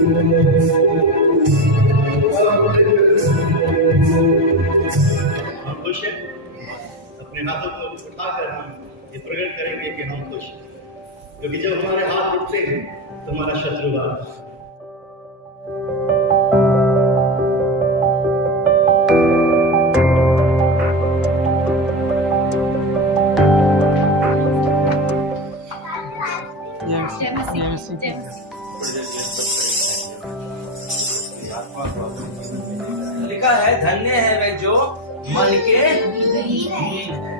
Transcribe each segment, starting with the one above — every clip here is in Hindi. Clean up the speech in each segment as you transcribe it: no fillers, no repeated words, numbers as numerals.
हम खुश हैं। अपने हाथों को उठाकर हम ये प्रकट करेंगे कि हम खुश हैं, क्योंकि जब हमारे हाथ उठते हैं तो हमारा शत्रु भागता है। लिखा है, धन्य है वे जो मन के दीन है।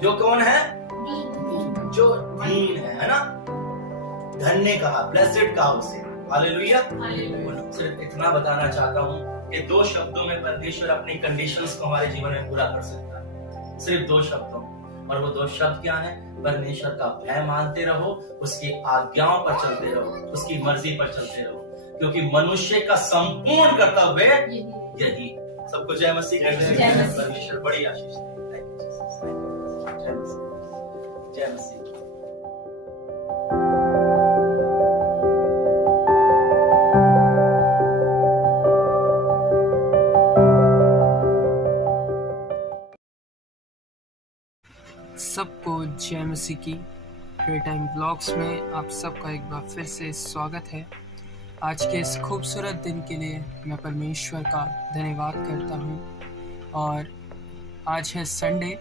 जो कौन है? जो दीन है ना? धन्य कहा, ब्लेस्ड कहा उसे। हालेलुया। सिर्फ इतना बताना चाहता हूँ कि 2 शब्दों में परमेश्वर अपनी कंडीशंस को हमारे जीवन में पूरा कर सकता है। सिर्फ 2 शब्दों में। और वो 2 शब्द क्या है? परमेश्वर का भय मानते रहो, उसकी आज्ञाओं पर चलते रहो, उसकी मर्जी पर चलते रहो, क्योंकि मनुष्य का संपूर्ण कर्तव्य यही। सबको जय मसीह कहते हैं। परमेश्वर बड़ी आशीष दे। जय मसीह। सबको जय मसीह की। प्रे टाइम ब्लॉग्स में आप सबका एक बार फिर से स्वागत है। आज के इस खूबसूरत दिन के लिए मैं परमेश्वर का धन्यवाद करता हूँ। और आज है संडे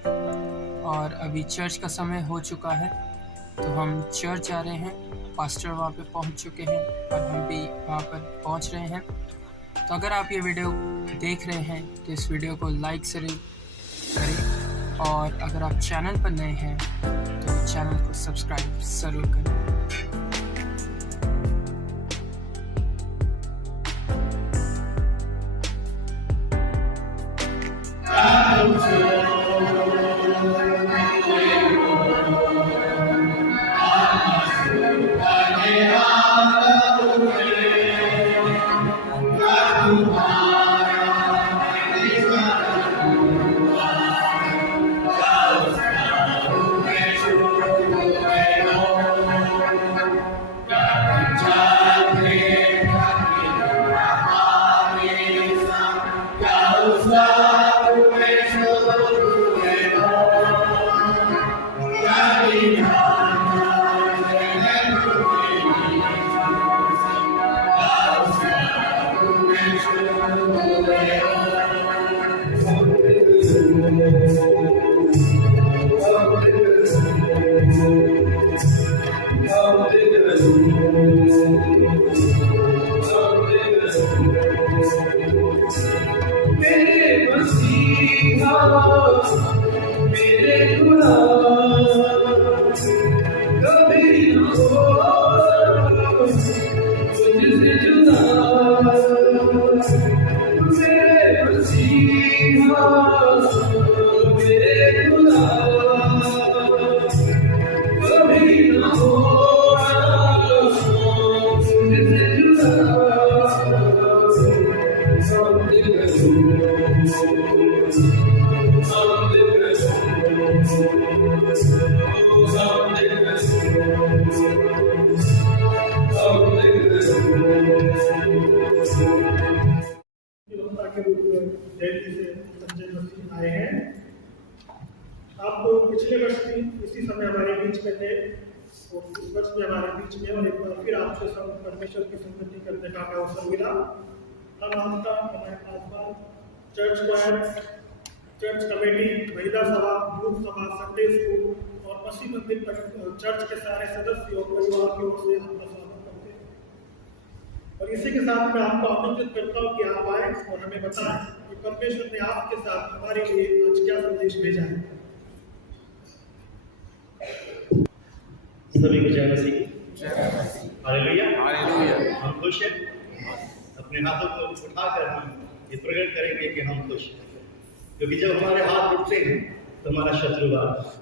और अभी चर्च का समय हो चुका है, तो हम चर्च जा रहे हैं। पास्टर वहाँ पे पहुँच चुके हैं और हम भी वहाँ पर पहुँच रहे हैं। तो अगर आप ये वीडियो देख रहे हैं तो इस वीडियो को लाइक ज़रूर करें, और अगर आप चैनल पर नए हैं तो चैनल को सब्सक्राइब ज़रूर करें। आए हैं। आप तो पिछले वर्ष भी इसी समय हमारे बीच में थे और इस वर्ष भी हमारे बीच में, और एक बार फिर आपसे सब परमेश्वर की संगति करने का अवसर मिला। हम आपका, हमारे पास चर्च क्वायर, चर्च कमेटी, महिला सभा, यूथ सभा, संडे स्कूल और मसीह मंदिर चर्च के सारे सदस्य और परिवार की ओर से आपका स्वागत करते हैं। और इसी के साथ मैं आपको आमंत्रित करता हूँ कि आप आए और हमें बताएं कि परमेश्वर ने आपके साथ हमारे लिए आज क्या संदेश भेजा है। सभी को जय मसीह की। हालेलुया। हम खुश हैं। अपने हाथों को उठाकर हम ये प्रकट करेंगे कि हम खुश हैं, क्योंकि जब हमारे हाथ उठते हैं तो हमारा शत्रु भागता है।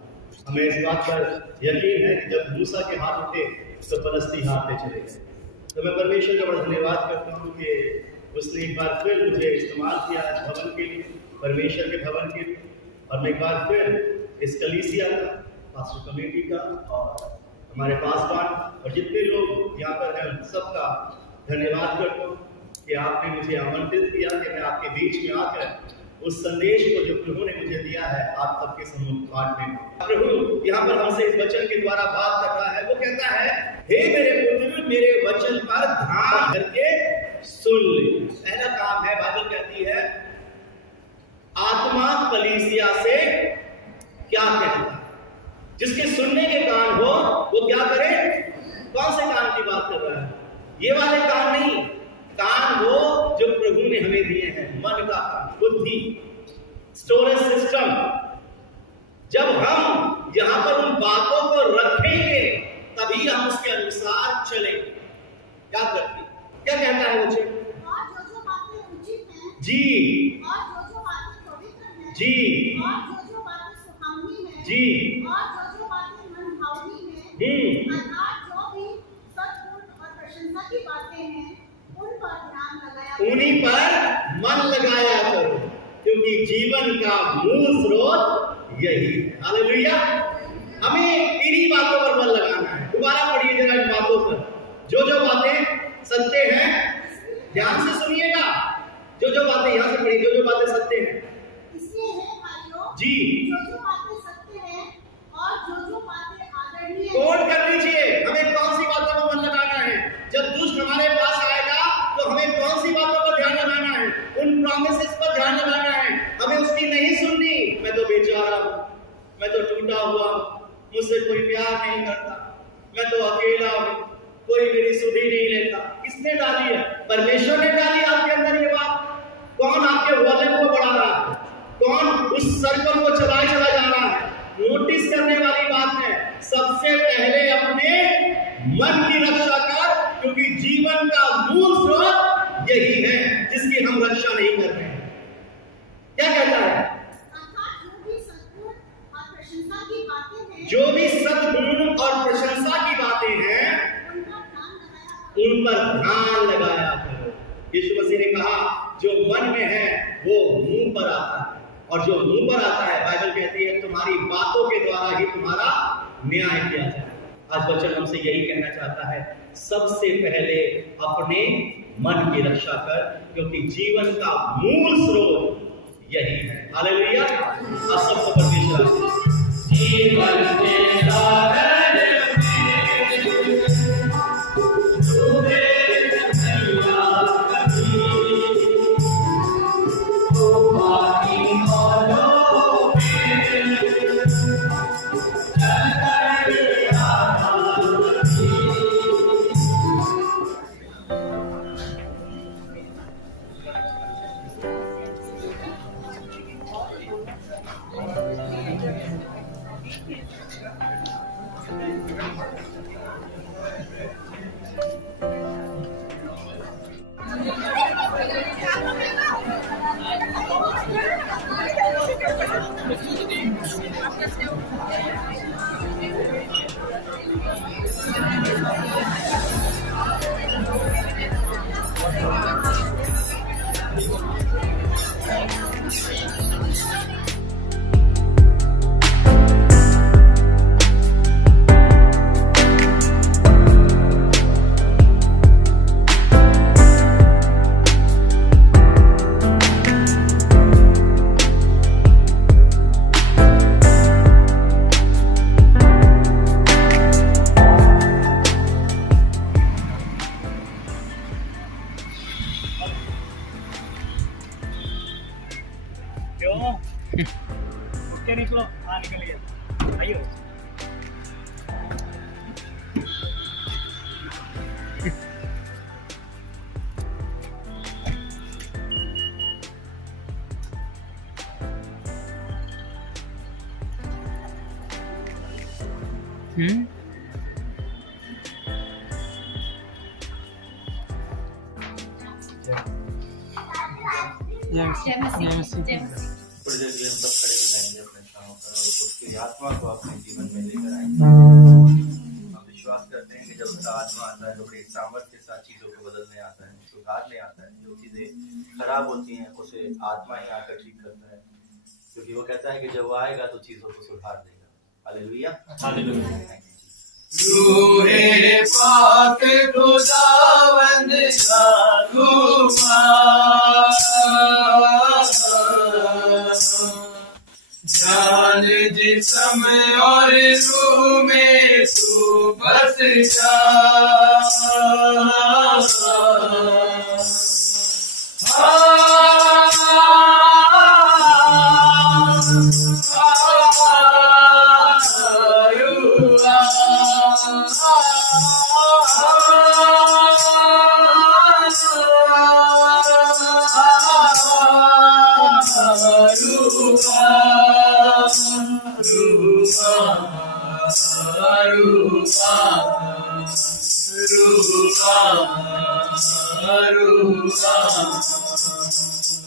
हमें इस बात पर यकीन है कि जब मूसा के हाथ उठे तो फलस्ती हाथ में चले गए। तो मैं परमेश्वर का बड़ा धन्यवाद करता हूँ कि उसने एक बार फिर मुझे इस्तेमाल किया इस भवन के लिए, परमेश्वर के भवन के लिए। और मैं एक बार फिर इस कलीसिया का, पास्टर कमेटी का और हमारे पासवान और जितने लोग यहाँ पर हैं सबका धन्यवाद करता हूँ कि आपने मुझे आमंत्रित किया कि मैं आपके बीच में आकर उस संदेश को जो प्रभु ने मुझे दिया है आप सबके सम्मुख बांटने में। प्रभु यहाँ पर हमसे इस वचन के द्वारा बात कर रहा है। वो कहता है, हे मेरे पुत्र, मेरे वचन पर ध्यान करके सुन ले। पहला काम है, बाइबल कहती है आत्मा कलीसिया से क्या कहता है। जिसके सुनने के कान हो वो क्या करे? कौन से कान की बात कर रहा है? ये वाले कान नहीं, कान वो जो प्रभु ने हमें दिए हैं, मन का कान, बुद्धि, स्टोरेज सिस्टम। जब हम यहां पर उन बातों को रखेंगे तभी हम उसके अनुसार चलेंगे। क्या करती, क्या कहता है मुझे? और जो बातें उचित हैं, जी, और जो बातें पवित्र हैं, जी, और जो बातें सुहावनी हैं, जी, और जो बातें मनभावनी हैं, अर्थात जो भी सद्गुण और प्रशंसा की बातें हैं, उन पर ध्यान लगाया करो। उन्हीं पर मन लगाया करो, क्योंकि जीवन का मूल स्रोत यही है। हालेलुया। हमें इन्हीं बातों पर मन लगाना है। दोबारा पढ़िए जरा इन बातों पर। जो बातें सत्य हैं, ध्यान से सुनिएगा। जो बातें यहाँ से पढ़िए, जो बातें सत्य हैं। इसलिए है भाइयों, जी, जो बातें सत्य हैं और जो बातें आदरणीय हैं, नोट कर लीजिए हमें कौन सी बातों पर मन लगाना है। जब दुष्ट हमारे पास आएगा तो हमें कौन सी बातों पर ध्यान लगाना है? उन प्रॉमिसेस पर ध्यान लगाना है। हमें उसकी नहीं सुननी। मैं तो बेचारा हूँ, मैं तो टूटा हुआ हूँ, मुझसे कोई प्यार नहीं करता, मैं तो अकेला हूँ, कोई मेरी सुधि नहीं लेता। किसने डाली है? परमेश्वर ने डाली आपके अंदर ये बात। कौन आपके वॉल्यूम को बढ़ा रहा है? कौन उस सर्कल को चला जा रहा है? नोटिस करने वाली बात है, सबसे पहले अपने मन की रक्षा कर, क्योंकि जीवन का मूल स्रोत यही है जिसकी हम रक्षा नहीं कर रहे हैं। क्या कहता है? अर्थात जो भी सद्गुण और प्रशंसा की बातें हैं, जो भी सद्गुण और प्रशंसा की बातें हैं उन पर ध्यान लगाया करो। उन पर ध्यान लगाया करो। यीशु मसीह ने कहा जो मन में है वो मुंह पर आता है, और जो मुंह पर आता है, बाइबल कहती है तुम्हारी बातों के द्वारा ही तुम्हारा न्याय किया जाए। आज वचन हमसे यही कहना चाहता है, सबसे पहले अपने मन की रक्षा कर, क्योंकि जीवन का मूल स्रोत यही है। हालेलुया। आप सबको परमेश्वर जीवन देता है। निकलो, निकल गया। आइए थोड़ी देर के लिए हम सब खड़े हो जाएंगे अपने स्थानों पर और उसकी आत्मा को अपने जीवन में लेकर आएंगे। हम विश्वास करते हैं कि जब उसका आत्मा आता है तो बड़ी सामर्थ्य के साथ चीजों को बदलने आता है, सुधारने आता है। जो चीजें खराब होती हैं उसे आत्मा ही आकर ठीक करता है, क्योंकि वो कहता है कि जब वो आएगा तो चीजों को सुधार देगा। हालेलुया। रूहे पाक खुदावंद का जान जिस्म और रूह में तू बस जा।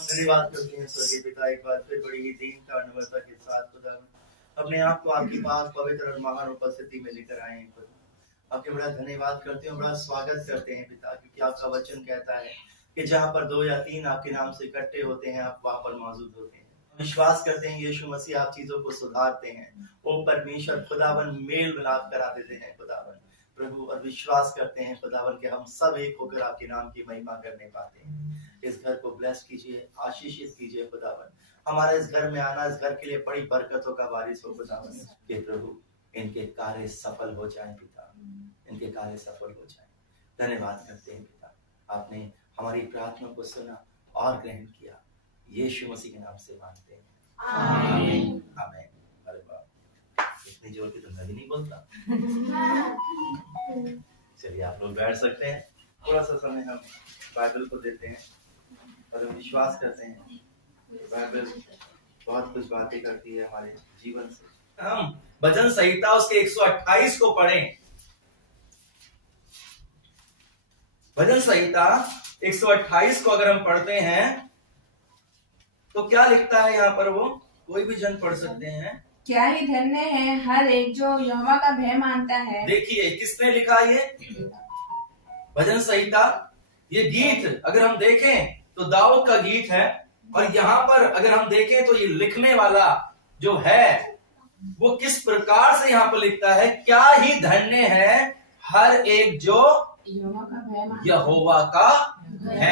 धन्यवाद करते हैं स्वर्गीय पिता, एक बार फिर बड़ी ही दीनता और नम्रता के साथ खुदा अपने आप को आपके पास पवित्र और महान उपस्थिति में लेकर आए हैं। आपके बड़ा धन्यवाद करते हैं, बड़ा स्वागत करते हैं पिता, क्योंकि आपका वचन कहता है कि जहाँ पर 2 या 3 आपके नाम से इकट्ठे होते हैं आप वहाँ पर मौजूद होते हैं। विश्वास करते हैं यीशु मसीह आप चीजों को सुधारते हैं। ओ परमेश्वर खुदावन मेल मिलाप करा देते हैं खुदावन प्रभु, और विश्वास करते हैं खुदावन के हम सब एक होकर आपके नाम की महिमा करने पाते हैं। इस घर को ब्लेस कीजिए, आशीषित कीजिए खुदावन। हमारा इस घर में आना इस घर के लिए बड़ी बरकतों का बारिश हो खुदावन के प्रभु, इनके कार्य सफल हो जाए पिता, इनके कार्य सफल हो जाए। धन्यवाद करते हैं पिता, आपने हमारी प्रार्थना को सुना और ग्रहण किया। यीशु मसीह के नाम से मांगते हैं, आमीन आमीन। अरे वाह, इतनी जोर की तो मैं भी नहीं बोलता। चलिए आप लोग बैठ सकते हैं। थोड़ा सा समय हम बाइबल को देते हैं और हम विश्वास करते हैं बाइबल बहुत कुछ बातें करती है हमारे जीवन से। हम भजन संहिता उसके 128 को पढ़ें। भजन संहिता 128 को अगर हम पढ़ते हैं तो क्या लिखता है यहाँ पर, वो कोई भी जन पढ़ सकते हैं। क्या ही धन्य है हर एक जो यहोवा का भय मानता है। देखिए किसने लिखा ये भजन संहिता, ये गीत अगर हम देखें तो दाऊद का गीत है, और यहाँ पर अगर हम देखें तो ये लिखने वाला जो है वो किस प्रकार से यहाँ पर लिखता है, क्या ही धन्य है हर एक जो यहोवा का भय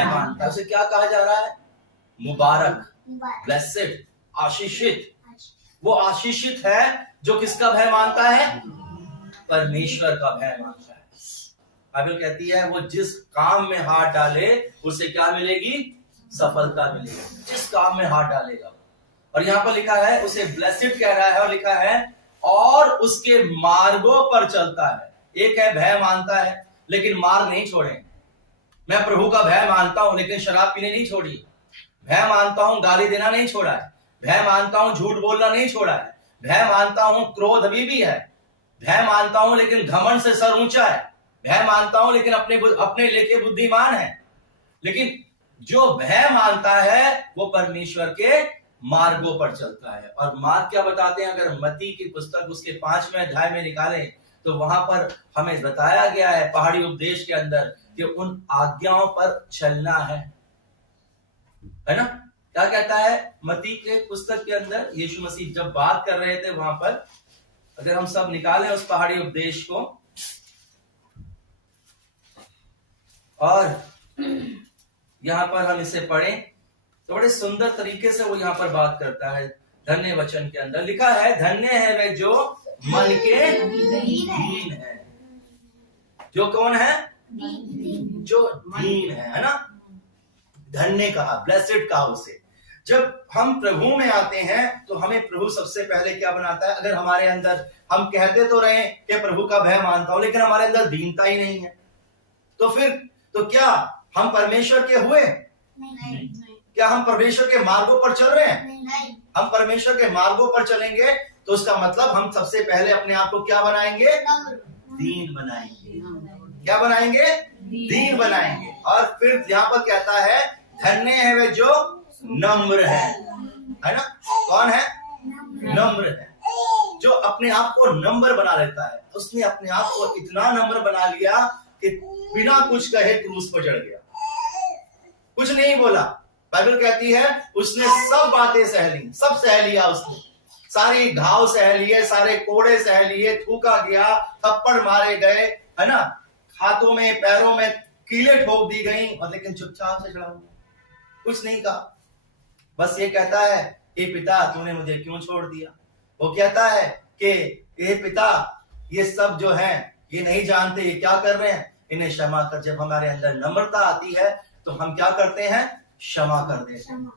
मानता है। उसे क्या कहा जा रहा है, मुबारक, ब्लेसेड, आशीषित। वो आशीषित है जो किसका भय मानता है, परमेश्वर का भय मानता है। बाइबल कहती है वो जिस काम में हाथ डाले उसे क्या मिलेगी, सफलता मिलेगी, जिस काम में हाथ डालेगा। और यहाँ पर लिखा है उसे ब्लेसेड कह रहा है, और लिखा है और उसके मार्गों पर चलता है। एक है भय मानता है लेकिन मार्ग नहीं छोड़े। मैं प्रभु का भय मानता हूं लेकिन शराब पीने नहीं छोड़ी, भय मानता हूं गाली देना नहीं छोड़ा है, भय मानता हूं झूठ बोलना नहीं छोड़ा है, भय मानता हूं क्रोध अभी भी है, भय मानता हूं लेकिन घमंड से सर ऊंचा है, भय मानता हूं लेकिन अपने लेके बुद्धिमान है। लेकिन जो भय मानता है वो परमेश्वर के मार्गों पर चलता है। और मार्ग क्या बताते हैं, अगर मत्ती की पुस्तक उसके 5वें अध्याय में निकालें तो वहां पर हमें बताया गया है पहाड़ी उपदेश के अंदर कि उन आज्ञाओं पर चलना है ना। क्या कहता है मत्ती के पुस्तक के अंदर, यीशु मसीह जब बात कर रहे थे वहां पर, अगर हम सब निकालें उस पहाड़ी उपदेश को और यहां पर हम इसे पढ़ें तो बड़े सुंदर तरीके से वो यहां पर बात करता है। धन्य वचन के अंदर लिखा है, धन्य है वे जो मन के दीन है। जो कौन है, जो दीन है ना। धन्य कहा, ब्लेसेड कहा उसे। जब हम प्रभु में आते हैं तो हमें प्रभु सबसे पहले क्या बनाता है। अगर हमारे अंदर, हम कहते तो रहे कि प्रभु का भय मानता हूं, लेकिन हमारे अंदर दीनता ही नहीं है, तो फिर तो क्या हम परमेश्वर के हुए? नहीं। क्या हम परमेश्वर के मार्गों पर चल रहे हैं? नहीं। हम परमेश्वर के मार्गों पर चलेंगे तो उसका मतलब हम सबसे पहले अपने आप को क्या बनाएंगे, दीन बनाएंगे। क्या बनाएंगे, दीन बनाएंगे। और फिर यहाँ पर कहता है धन्य है वे जो नम्र है ना। कौन है, नम्र है, जो अपने आप को नम्र बना लेता है। उसने अपने आप को इतना नम्र बना लिया कि बिना कुछ कहे क्रूस पर चढ़ गया, कुछ नहीं बोला। बाइबल कहती है उसने सब बातें सह ली, सब सह लिया उसने, सारी घाव सह लिए, सारे कोड़े सह लिए, थूका गया, थप्पड़ मारे गए, है ना, हाथों में पैरों में कीले ठोक दी गई, और लेकिन चुपचाप से चढ़ा हुआ, कुछ नहीं कहा। बस ये कहता है हे पिता तूने मुझे क्यों छोड़ दिया। वो कहता है कि हे पिता ये सब जो है ये नहीं जानते ये क्या कर रहे हैं, इन्हें क्षमा कर। जब हमारे अंदर नम्रता आती है तो हम क्या करते हैं, क्षमा कर देते हैं।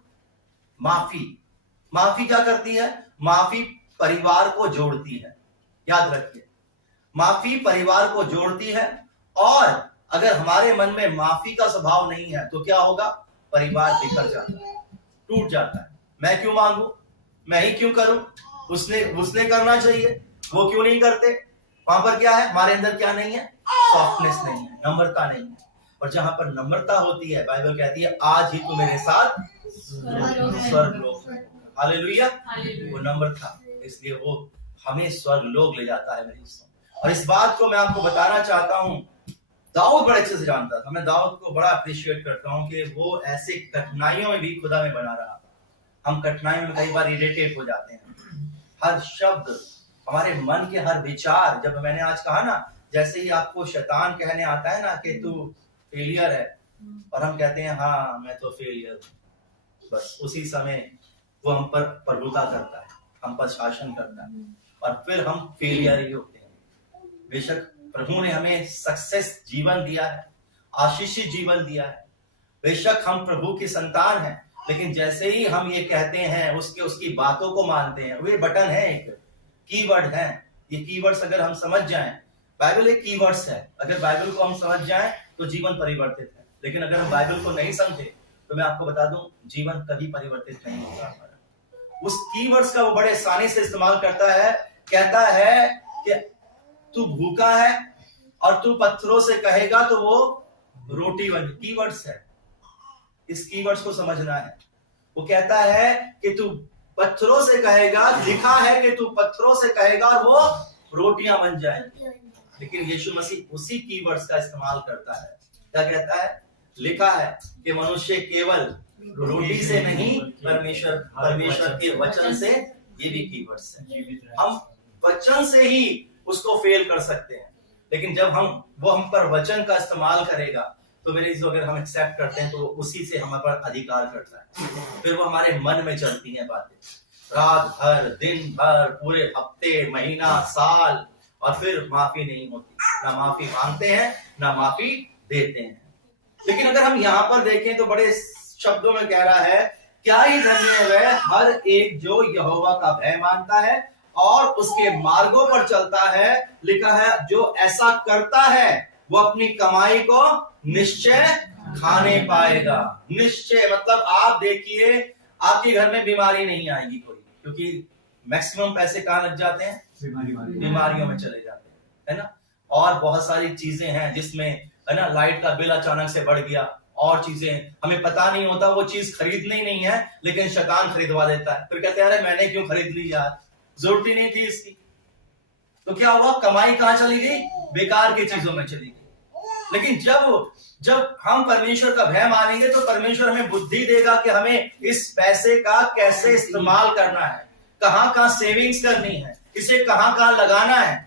माफी क्या करती है, माफी परिवार को जोड़ती है। याद रखिए, माफी परिवार को जोड़ती है, और अगर हमारे मन में माफी का स्वभाव नहीं है तो क्या होगा, परिवार बिखर जाता है, टूट जाता है। मैं क्यों मांगू, मैं ही क्यों करूं, उसने करना चाहिए, वो क्यों नहीं करते। वहां पर क्या है, हमारे अंदर क्या नहीं है, सॉफ्टनेस नहीं है, नम्रता नहीं है। और जहां पर नम्रता होती है, बाइबल कहती है आज ही तू मेरे साथ स्वर्ग लोक में। हालेलुया, वो नम्रता, इसलिए वो हमें स्वर्ग लोक ले जाता है मेरे दोस्तों। और इस बात को मैं आपको बताना चाहता हूं, दाऊद बड़े अच्छे से जानता था। मैं दाऊद को बड़ा अप्रिशिएट करता हूं कि वो ऐसे कठिनाइयों में भी खुदा में बना रहा। हम कठिनाई में कई बार इरिटेट हो जाते हैं, हर शब्द, हमारे मन के हर विचार, जब मैंने आज कहा ना, जैसे ही आपको शैतान कहने आता है ना कि तू फेलियर है, और हम कहते हैं हाँ मैं तो फेलियर हूं, बस उसी समय वो हम पर प्रभुता करता है, हम पर शासन करता है, और फिर हम फेलियर ही होते हैं। बेशक प्रभु ने हमें सक्सेस जीवन दिया है, आशीषित जीवन दिया है, बेशक हम प्रभु की संतान हैं, लेकिन जैसे ही हम ये कहते हैं, उसकी बातों को मानते हैं, वो बटन है, एक कीवर्ड है। ये कीवर्ड्स अगर हम समझ जाएं, बाइबल एक कीवर्ड्स है, अगर बाइबल को हम समझ जाएं तो जीवन परिवर्तित है। लेकिन अगर हम बाइबल को नहीं समझे तो मैं आपको बता दूं, जीवन कभी परिवर्तित नहीं होगा हमारा। उस कीवर्ड्स का वो बड़े आसानी से इस्तेमाल करता है, कहता है कि तू भूखा है और तू पत्थरों से कहेगा तो वो रोटी बन। कीवर्ड्स है, इस कीवर्ड्स को समझना है। वो कहता है कि तू पत्थरों से कहेगा, लिखा है कि तू पत्थरों से कहेगा और वो रोटियां बन जाएंगी। लेकिन यीशु मसीह उसी कीवर्ड्स का इस्तेमाल करता है। क्या कहता है, लिखा है कि मनुष्य केवल रोटी से नहीं परमेश्वर के वचन से, ये भी कीवर्ड्स है। हम वचन से ही उसको फेल कर सकते हैं, लेकिन जब वो हम पर वचन का इस्तेमाल करेगा तो मेरे जो अगर हम एक्सेप्ट करते हैं तो वो उसी से हमारे पर अधिकार करता है। फिर वो हमारे मन में चलती हैं बातें, रात भर, दिन भर, पूरे हफ्ते, महीना, साल, और फिर माफी नहीं होती। ना माफी मांगते हैं, ना माफी देते हैं। लेकिन अगर हम यहाँ पर देखें तो बड़े शब्दों में कह रहा है, क्या ही धन्य है वह हर एक जो यहोवा का भय मानता है और उसके मार्गों पर चलता है। लिखा है जो ऐसा करता है वो अपनी कमाई को निश्चय खाने पाएगा। निश्चय मतलब आप देखिए, आपके घर में बीमारी नहीं आएगी कोई, क्योंकि मैक्सिमम पैसे कहाँ लग जाते हैं, बीमारियों में चले जाते हैं, है ना। और बहुत सारी चीजें हैं जिसमें, है ना, लाइट का बिल अचानक से बढ़ गया, और चीजें हमें पता नहीं होता, वो चीज खरीदनी नहीं है लेकिन शैतान खरीदवा देता है। फिर कहते हैं अरे मैंने क्यों खरीद ली यार, जरूरत ही नहीं थी इसकी। तो क्या हुआ, कमाई कहां चली गई, बेकार की चीजों में चली गई। लेकिन जब हम परमेश्वर का भय मानेंगे तो परमेश्वर हमें बुद्धि देगा कि हमें इस पैसे का कैसे इस्तेमाल करना है, कहां सेविंग्स करनी है, इसे कहां लगाना है।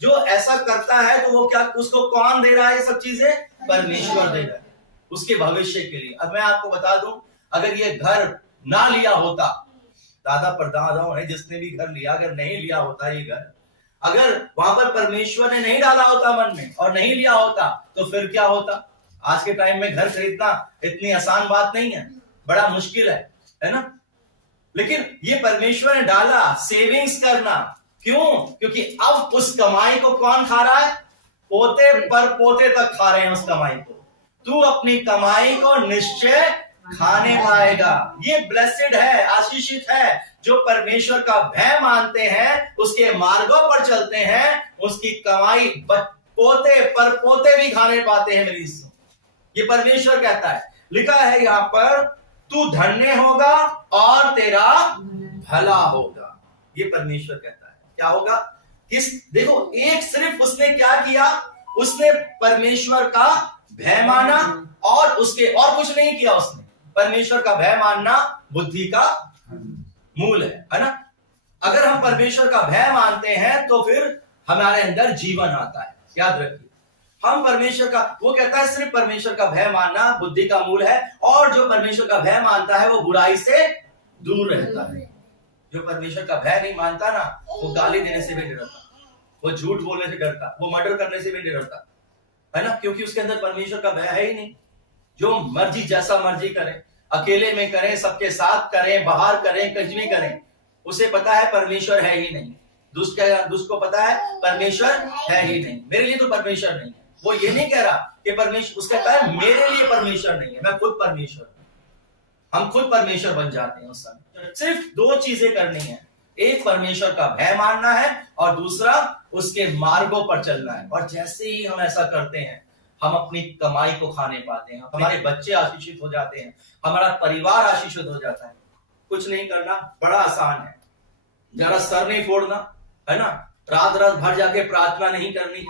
जो ऐसा करता है तो वो क्या, उसको कौन दे रहा है ये सब चीजें, परमेश्वर दे रहा है उसके भविष्य के लिए। अब मैं आपको बता दूं, अगर ये घर ना लिया होता, दादा परदादाओं ने जिसने भी घर लिया, अगर नहीं लिया होता ये घर, अगर वहां पर परमेश्वर ने नहीं डाला होता मन में और नहीं लिया होता तो फिर क्या होता। आज के टाइम में घर खरीदना इतनी आसान बात नहीं है, बड़ा मुश्किल है ना। लेकिन ये परमेश्वर ने डाला, सेविंग्स करना। क्यों, क्योंकि अब उस कमाई को कौन खा रहा है, पोते पर पोते तक खा रहे हैं उस कमाई को। तू अपनी कमाई को निश्चय खाने पाएगा। ये ब्लेसेड है, आशीषित है जो परमेश्वर का भय मानते हैं, उसके मार्गों पर चलते हैं, उसकी कमाई पोते पर पोते भी खाने पाते हैं। मेरी ये परमेश्वर कहता है, लिखा है यहां पर, तू धन्य होगा और तेरा भला होगा। ये परमेश्वर कहता है। क्या होगा, देखो, एक सिर्फ उसने क्या किया, उसने परमेश्वर का भय माना और और कुछ नहीं किया उसने। परमेश्वर का भय मानना बुद्धि का मूल है ना। अगर हम परमेश्वर का भय मानते हैं तो फिर हमारे अंदर जीवन आता है। याद रखिए, हम परमेश्वर का, वो कहता है सिर्फ परमेश्वर का भय मानना बुद्धि का मूल है, और जो परमेश्वर का भय मानता है वो बुराई से दूर रहता है। जो परमेश्वर का भय नहीं मानता ना, वो गाली देने से भी नहीं डरता, वो झूठ बोलने से डरता, वो मर्डर करने से भी नहीं डरता, है ना, क्योंकि उसके अंदर परमेश्वर का भय है ही नहीं। जो मर्जी जैसा मर्जी करे, अकेले में करें, सबके साथ करें, बाहर करें, कहीं भी करें, उसे पता है परमेश्वर है ही नहीं। दुष्ट को पता है परमेश्वर है ही नहीं, मेरे लिए तो परमेश्वर नहीं है। वो ये नहीं कह रहा कि परमेश्वर, उसका कहता है मेरे लिए परमेश्वर नहीं है, मैं खुद परमेश्वर हूं। हम खुद परमेश्वर बन जाते हैं उस समय। सिर्फ दो चीजें करनी है, एक परमेश्वर का भय मानना है और दूसरा उसके मार्गों पर चलना है। और जैसे ही हम ऐसा करते हैं, हम अपनी कमाई को खाने पाते हैं, हमारे बच्चे आशीषित हो जाते हैं, हमारा परिवार आशीषित हो जाता है। कुछ नहीं करना, बड़ा आसान है, जरा सर नहीं फोड़ना, है ना, रात रात भर जाके प्रार्थना नहीं करनी,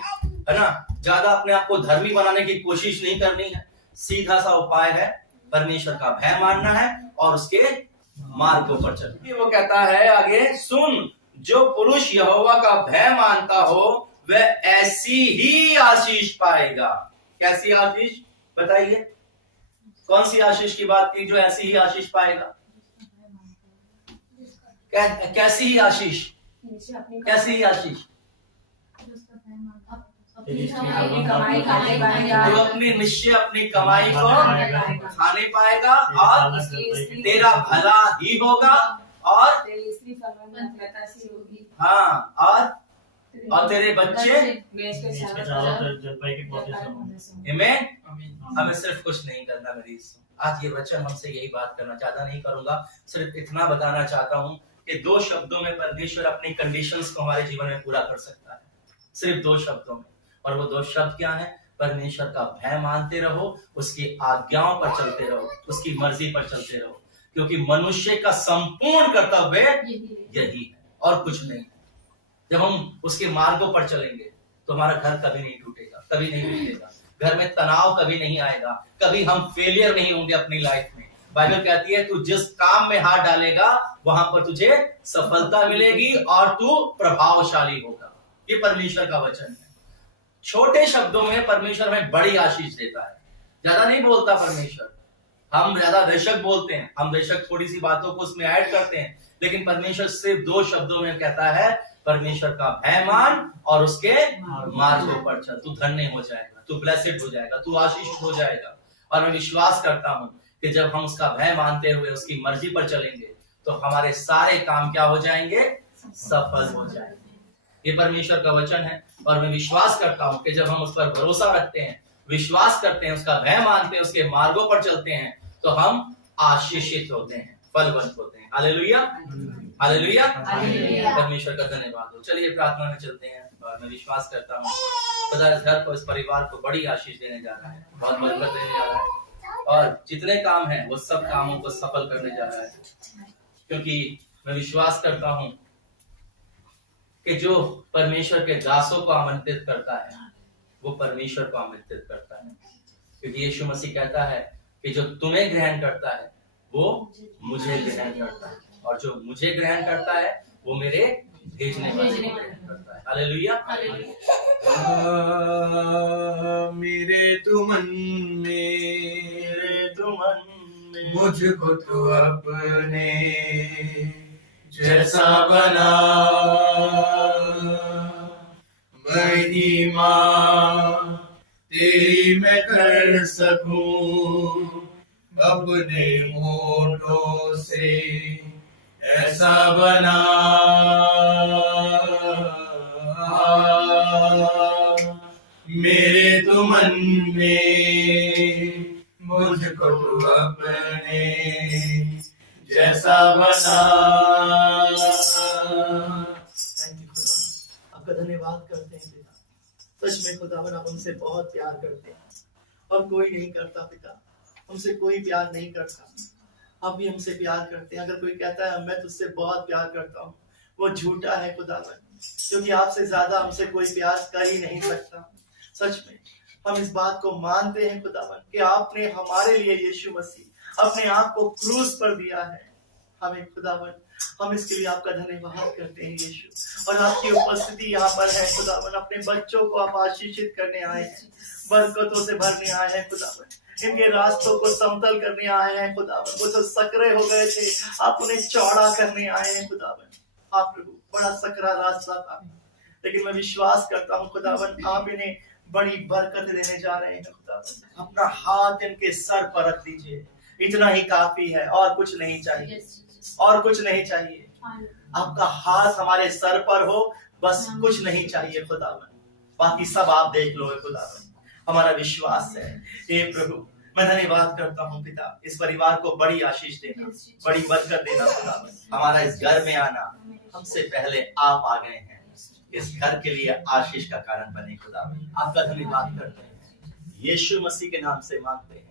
है ना, ज्यादा अपने आप को धर्मी बनाने की कोशिश नहीं करनी है। सीधा सा उपाय है, परमेश्वर का भय मानना है और उसके मार्गों पर चलना। वो कहता है आगे, सुन, जो पुरुष यहोवा का भय मानता हो वह ऐसी ही आशीष पाएगा। कैसी आशीष बताइए, कौन सी आशीष की बात की जो ऐसी ही आशीष पाएगा? कैसी ही आशीष? कैसी ही आशीष? जो अपनी निश्चय अपनी कमाई को खाने पाएगा और तेरा भला ही होगा और हाँ, और तेरे बच्चे हमें सिर्फ कुछ नहीं करना। मेरी आज ये वचन हमसे यही बात करना, ज्यादा नहीं करूंगा, सिर्फ इतना बताना चाहता हूँ कि दो शब्दों में परमेश्वर अपनी कंडीशंस को हमारे जीवन में पूरा कर सकता है, सिर्फ दो शब्दों में। और वो दो शब्द क्या है? परमेश्वर का भय मानते रहो, उसकी आज्ञाओं पर चलते रहो, उसकी मर्जी पर चलते रहो, क्योंकि मनुष्य का संपूर्ण कर्तव्य यही है और कुछ नहीं। जब हम उसके मार्गों पर चलेंगे तो हमारा घर कभी नहीं टूटेगा, कभी नहीं टूटेगा, घर में तनाव कभी नहीं आएगा, कभी हम फेलियर नहीं होंगे अपनी लाइफ में। बाइबल कहती है तू जिस काम में हाथ डालेगा वहां पर तुझे सफलता मिलेगी और तू प्रभावशाली होगा। ये परमेश्वर का वचन है। छोटे शब्दों में परमेश्वर हमें बड़ी आशीष देता है। ज्यादा नहीं बोलता परमेश्वर, हम ज्यादा बेशक बोलते हैं, हम बेशक थोड़ी सी बातों को उसमें ऐड करते हैं, लेकिन परमेश्वर सिर्फ दो शब्दों में कहता है, परमेश्वर का भय मान और उसके मार्गों पर चल, तू धन्य हो जाएगा, तू ब्लेसेड हो जाएगा, तू आशीषित हो जाएगा। और मैं विश्वास करता हूं कि जब हम उसका भय मानते हुए उसकी मर्जी पर चलेंगे तो हमारे सारे काम क्या हो जाएंगे? सफल हो जाएंगे। ये परमेश्वर का वचन है और मैं विश्वास करता हूं कि जब हम उस पर भरोसा रखते हैं, विश्वास करते हैं, उसका भय मानते हैं, उसके मार्गों पर चलते हैं, तो हम आशीषित होते हैं, फलवंत होते हैं। हालेलुया, हालेलुया, परमेश्वर का धन्यवाद हो। चलिए प्रार्थना में चलते हैं और मैं विश्वास करता हूँ खुदा इस घर को, इस परिवार को बड़ी आशीष देने जा रहा है, बहुत बरकत देने जा रहा है और जितने काम हैं वो सब कामों को सफल करने जा रहा है, क्योंकि मैं विश्वास करता हूँ कि जो परमेश्वर के दासों को आमंत्रित करता है वो परमेश्वर को आमंत्रित करता है, क्योंकि यीशु मसीह कहता है कि जो तुम्हें ग्रहण करता है वो मुझे ग्रहण करता है और जो मुझे ग्रहण करता है वो मेरे भेजने वाले को ग्रहण करता है। हालेलुया। मेरे तू मन में मुझको तू अपने जैसा बना, महिमा तेरी मैं कर सकूं अपने होठों से ऐसा बना। मेरे तू मन में मुझको तू अपने जैसा बना। आपका धन्यवाद करते हैं पिता। सच में खुदावन आप हमसे बहुत प्यार करते हैं और कोई नहीं करता पिता, हमसे कोई प्यार नहीं करता, आप भी हमसे प्यार करते हैं। अगर कोई कहता है मैं तुझसे बहुत प्यार करता हूँ, वो झूठा है खुदावन, क्योंकि आपसे ज्यादा हमसे कोई प्यार कर ही नहीं सकता। सच में हम इस बात को मानते हैं खुदावन कि आपने हमारे लिए यीशु मसीह अपने आप को क्रूस पर दिया है। हमें खुदावन हम इसके लिए आपका धन्यवाद करते हैं यीशु। और आपकी उपस्थिति यहाँ पर है खुदावन, अपने बच्चों को आप आशीषित करने आए हैं, बरकतों से भरने आए हैं खुदावन, इनके रास्तों को समतल करने आए हैं खुदावन। वो जो सकरे हो गए थे आप उन्हें चौड़ा करने आए हैं खुदावन। आप प्रभु बड़ा सकरा रास्ता था, लेकिन मैं विश्वास करता हूँ खुदावन आप इन्हें बड़ी बरकत देने जा रहे हैं खुदावन। अपना हाथ इनके सर पर रख दीजिए, इतना ही काफी है, और कुछ नहीं चाहिए, और कुछ नहीं चाहिए। आपका हाथ हमारे सर पर हो, बस कुछ नहीं चाहिए खुदावन, बाकी सब आप देख लो खुदावन। हमारा विश्वास है हे प्रभु। मैं धन्यवाद करता हूँ पिता, इस परिवार को बड़ी आशीष देना, बड़ी बरकत देना खुदावन। हमारा इस घर में आना, हमसे पहले आप आ गए हैं, इस घर के लिए आशीष का कारण बने खुदावन। आपका धन्यवाद करते हैं, यीशु मसीह के नाम से मांगते हैं,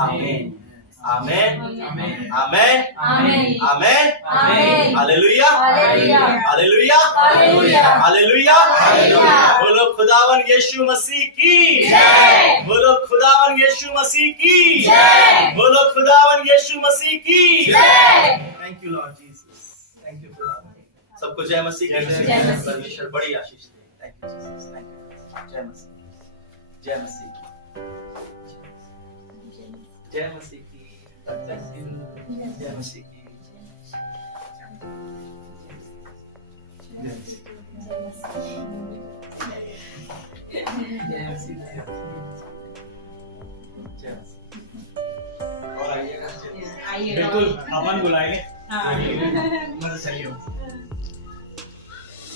आमीन आमीन आमीन आमीन आमीन आमीन। Hallelujah hallelujah hallelujah. बोलो खुदावन यीशु मसीह की जय, बोलो खुदावन यीशु मसीह की जय, बोलो खुदावन यीशु मसीह की जय। Thank you Lord Jesus, thank you खुदावन। सबको जय मसीह की जय। परमेश्वर बड़ी आशीष दे। Thank you Jesus, thank you. जय मसीह, जय मसीह की, जय मसीह की, जय मसीह की, और आइएगा बिल्कुल, अपन बुलाएंगे।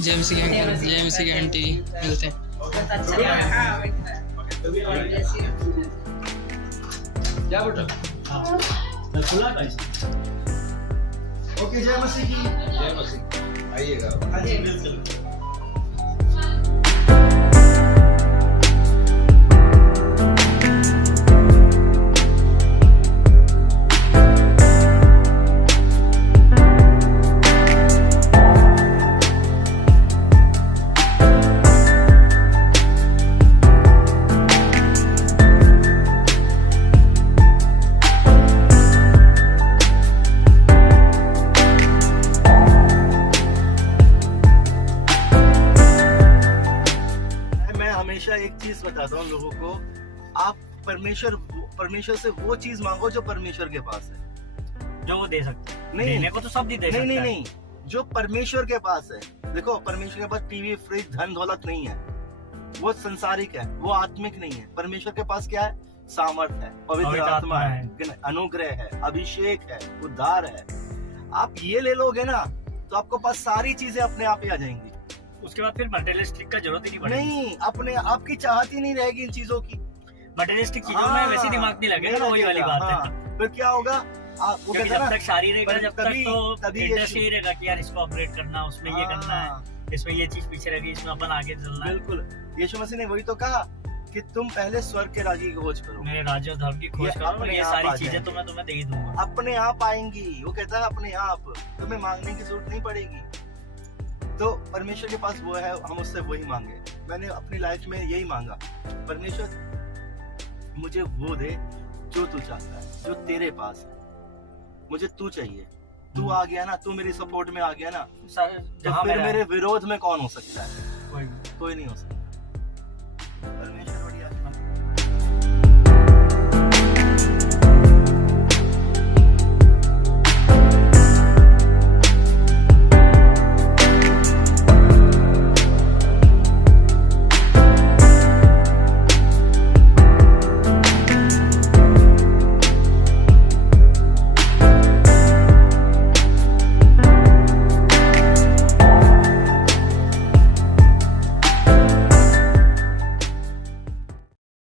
जय मसीह की आंटी, जय मसीह की आंटी, मिलते हैं। क्या बेटा? मैं खुला था। ओके, जय मसीह की, जय मसीह। आइएगा। हाँ जी बिल्कुल। एक चीज बताता हूँ लोगों को, आप परमेश्वर से वो चीज मांगो जो परमेश्वर के पास है, जो वो दे सकते हैं। नहीं, देने को तो सब नहीं दे सकता है। नहीं, जो परमेश्वर के पास है। देखो, परमेश्वर के पास टीवी, फ्रिज, धन दौलत नहीं है, वो संसारिक है, वो आत्मिक नहीं है। परमेश्वर के पास क्या है? सामर्थ है, पवित्र आत्मा है, अनुग्रह है, अभिषेक है, उद्धार है। आप ये ले लोगे ना तो आपको पास सारी चीजें अपने आप ही आ जाएंगी। उसके बाद फिर मटेरियलिस्टिक का जरूरत ही नहीं पड़ेगी। नहीं, अपने आपकी चाहत ही नहीं रहेगी इन चीजों की। मटेरियलिस्टिक चीजों में वैसे दिमाग नहीं लगेगा, वही वाली बात है। फिर क्या होगा? आप वो जब तक शारीर रहेगा, जब तक तो तभी इंटरेस्ट यही रहेगा कि यार इसको अपग्रेड करना, उसमें ये करना है, इसमें ये चीज पीछे रहेगी, इसमें अपन आगे चलना है। बिल्कुल, यीशु मसीह ने वही तो कहा कि तुम पहले स्वर्ग के राज्य की खोज करो, मेरे राज्य और धर्म की खोज करो, ये सारी चीजें तो मैं तुम्हें दे ही दूंगा। अपने आप आएंगी। वो कहता है अपने आप, तुम्हें मांगने की जरूरत नहीं पड़ेगी। तो परमेश्वर के पास वो है, हम उससे वही मांगे। मैंने अपनी लाइफ में यही मांगा, परमेश्वर मुझे वो दे जो तू चाहता है, जो तेरे पास है। मुझे तू चाहिए, तू आ गया ना, तू मेरी सपोर्ट में आ गया ना, तो फिर मेरे विरोध में कौन हो सकता है? कोई नहीं हो सकता। परमेश्वर